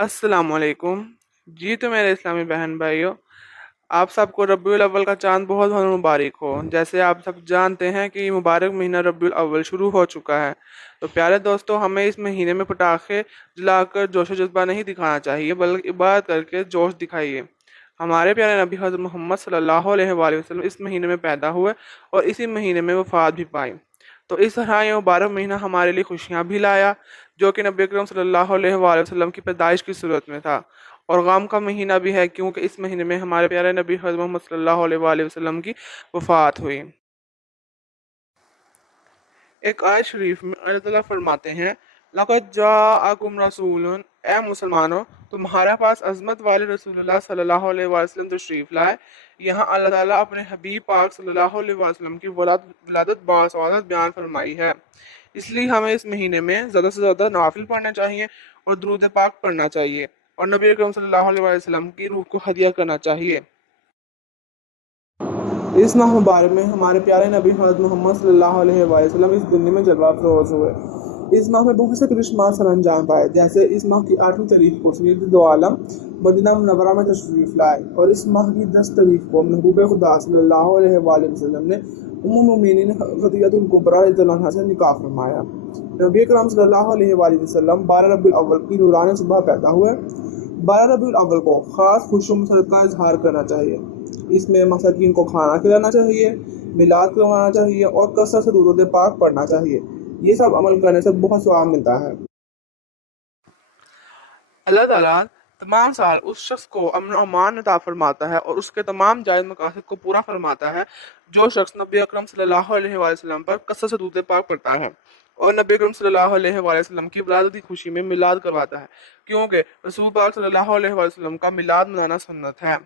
अस्सलाम वालेकुम। जी तो मेरे इस्लामी बहन भाइयों, आप सबको रबीउल अव्वल का चांद बहुत बहुत मुबारक हो। जैसे आप सब जानते हैं कि मुबारक महीना रबीउल अव्वल शुरू हो चुका है। तो प्यारे दोस्तों, हमें इस महीने में पटाखे जलाकर जोश जज्बा नहीं दिखाना चाहिए, बल्कि इबादत करके जोश दिखाइए। हमारे प्यारे नबी हज़रत मोहम्मद सल्लल्लाहु अलैहि वसल्लम इस महीने में पैदा हुए और इसी महीने में वफ़ात भी पाई। तो इस तरह ये मुबारक महीना हमारे लिए खुशियाँ भी लाया, जो कि नबी अकरम सल्लल्लाहु अलैहि वसल्लम की पैदाइश की सूरत में था। और गम का महीना भी है, क्योंकि इस महीने में हमारे प्यारे नबी हज़रत मोहम्मद सल्लल्लाहु अलैहि वसल्लम की वफ़ात हुई। एक आयत शरीफ में अल्लाह ताला फरमाते हैं, लक़द जाअकुम रसूलुन, ए मुसलमानों, तुम्हारे पास अज़मत वाले रसूलुल्लाह सल्लल्लाहु अलैहि वसल्लम तशरीफ़ लाए। यहाँ अल्लाह ताला अपने हबीब पाक सल्लल्लाहु अलैहि वसल्लम की वलादत बासआदत बयान फरमाई है। इसलिए हमें इस महीने में ज़्यादा से ज़्यादा नवाफिल पढ़ना चाहिए और दुरूद पाक पढ़ना चाहिए और नबी अकरम सल्लल्लाहु अलैहि वसल्लम की रूह को हदिया करना चाहिए। इस माह मुबारक में हमारे प्यारे नबी हज़रत मोहम्मद सल्लल्लाहु अलैहि वसल्लम इस दुनिया में जलवा अफरोज़ हुए। इस माह में बहुत से करिश्मात सर अंजाम पाए। जैसे इस माह की 8वीं तारीख को सैयद दो आलम मदीना मुनव्वरा में तशरीफ़ लाए और इस माह की 10 तारीख को महबूब खुदा सल्लल्लाहु अलैहि वसल्लम ने उम्मुल मोमिनीन खदीजतुल कुबरा रज़ियल्लाहु अन्हा से निकाह फरमाया। नबी अकरम सल्लल्लाहु अलैहि वसल्लम 12 रबीउल अव्वल की नूरानी सुबह पैदा हुए। 12 रबीउल अव्वल को ख़ास खुशियों मसरत का इजहार करना चाहिए। इसमें मसाकीन को खाना खिलाना चाहिए, मिलाद करवाना चाहिए और कसरत से दुरूद पाक पढ़ना चाहिए। ये सब अमल करने से बहुत सवाब मिलता है। अल्लाह ताला तमाम साल उस शख्स को अमन और अमान अता फरमाता है और उसके तमाम जायज़ मकासद को पूरा फरमाता है, जो शख्स नबी अकरम सल्लल्लाहु अलैहि वसल्लम पर कसरत से दुरूद पाक पढ़ता है और नबी अकरम सल्लल्लाहु अलैहि वसल्लम की विलादत की खुशी में मिलाद करवाता है, क्योंकि रसूल पाक सल्लल्लाहु अलैहि वसल्लम का मिलाद मनाना सुन्नत है।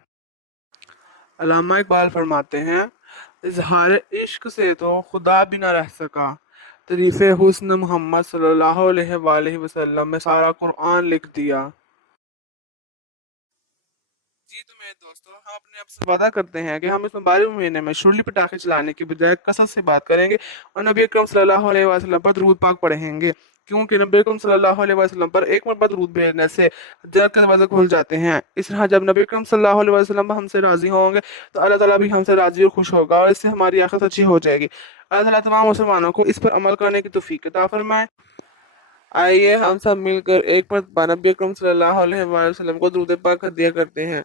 अल्लामा इकबाल फरमाते हैं, इजहार इश्क से तो खुदा भी ना रह सका, तारीफ़े हुस्न मोहम्मद सल्लल्लाहु अलैहि वसल्लम में सारा कुरान लिख दिया। जी तो मेरे दोस्तों, हम अपने आप से वादा करते हैं कि हम इस मुबारक महीने में शुरुली पटाखे चलाने की बजाय कसरत से बात करेंगे और नबी अकरम सल्लल्लाहु अलैहि वसल्लम पर दरूद पाक पढ़ेंगे, क्योंकि नबी अकरम सल्लल्लाहु अलैहि वसल्लम पर एक मरतबा दरूद भेजने से जन्नत के दरवाजे खुल जाते हैं। इस तरह जब नबी अकरम सल्लल्लाहु अलैहि वसल्लम हमसे राजी होंगे तो अल्लाह ताला भी हमसे राजी और खुश होगा और इससे हमारी आखिरत अच्छी हो जाएगी। अल्लाह ताला तमाम मुसलमानों को इस पर अमल करने की तौफीक अता फरमाए। आइए हम सब मिलकर एक मरतबा नबी अकरम सल्लल्लाहु अलैहि वसल्लम को दरूद पाक हदिया करते हैं।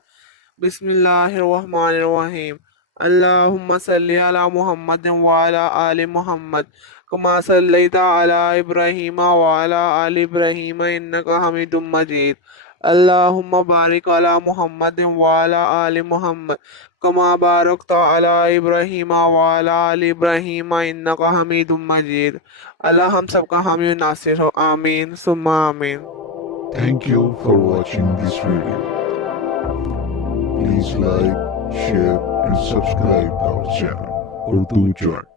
बिस्मिल्लाहिर्रहमानिर्रहीम। अल्लाहुम्मा सल्लि अला मुहम्मद व अला आलि मुहम्मद कमा सल्लैता अला इब्राहीम व अला आलि इब्राहीम इन्नका हमीदुम मजीद। अल्लाहुम्मा बारिक अला मुहम्मद व अला आलि मुहम्मद कमा बारकता अला इब्राहीम व अला आलि इब्राहीम इन्नका हमीदुम मजीद। अल्लाह हम सबका हामी और नासिर हो। आमीन सुम्मा आमीन। Thank you for watching this video. Please like, share and subscribe our channel. Urdu Joy.